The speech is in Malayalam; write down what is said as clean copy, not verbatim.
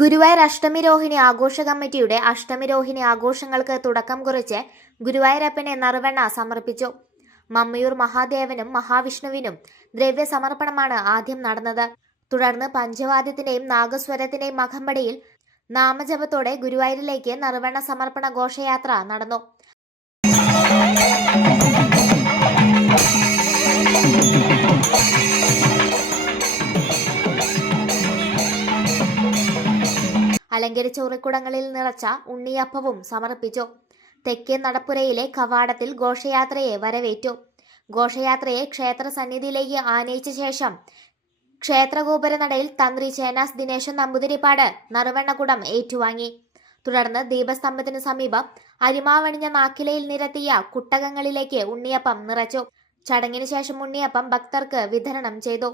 ഗുരുവായൂർ അഷ്ടമി രോഹിണി ആഘോഷ കമ്മിറ്റിയുടെ അഷ്ടമി രോഹിണി ആഘോഷങ്ങൾക്ക് തുടക്കം കുറിച്ച് ഗുരുവായൂരപ്പനെ നറുവെണ്ണ സമർപ്പിച്ചു. മമ്മിയൂർ മഹാദേവനും മഹാവിഷ്ണുവിനും ദ്രവ്യ സമർപ്പണമാണ് ആദ്യം നടന്നത്. തുടർന്ന് പഞ്ചവാദ്യത്തിന്റെയും നാഗസ്വരത്തിന്റെയും അകമ്പടിയിൽ നാമജപത്തോടെ ഗുരുവായൂരിലേക്ക് നറുവെണ്ണ സമർപ്പണ ഘോഷയാത്ര നടന്നു. അലങ്കരിച്ച ഉറിക്കുടങ്ങളിൽ നിറച്ച ഉണ്ണിയപ്പവും സമർപ്പിച്ചു. തെക്കേ നടപ്പുരയിലെ കവാടത്തിൽ ഘോഷയാത്രയെ വരവേറ്റു. ഘോഷയാത്രയെ ക്ഷേത്ര സന്നിധിയിലേക്ക് ആനയിച്ച ശേഷം ക്ഷേത്രഗോപുരനടയിൽ തന്ത്രി ചേനാസ് ദിനേശൻ നമ്പൂതിരിപ്പാട് നറുവെണ്ണക്കുടം ഏറ്റുവാങ്ങി. തുടർന്ന് ദീപസ്തംഭത്തിനു സമീപം അരിമാവണിഞ്ഞ നാക്കിലയിൽ നിരത്തിയ കുട്ടകങ്ങളിലേക്ക് ഉണ്ണിയപ്പം നിറച്ചു. ചടങ്ങിനു ശേഷം ഉണ്ണിയപ്പം ഭക്തർക്ക് വിതരണം ചെയ്തു.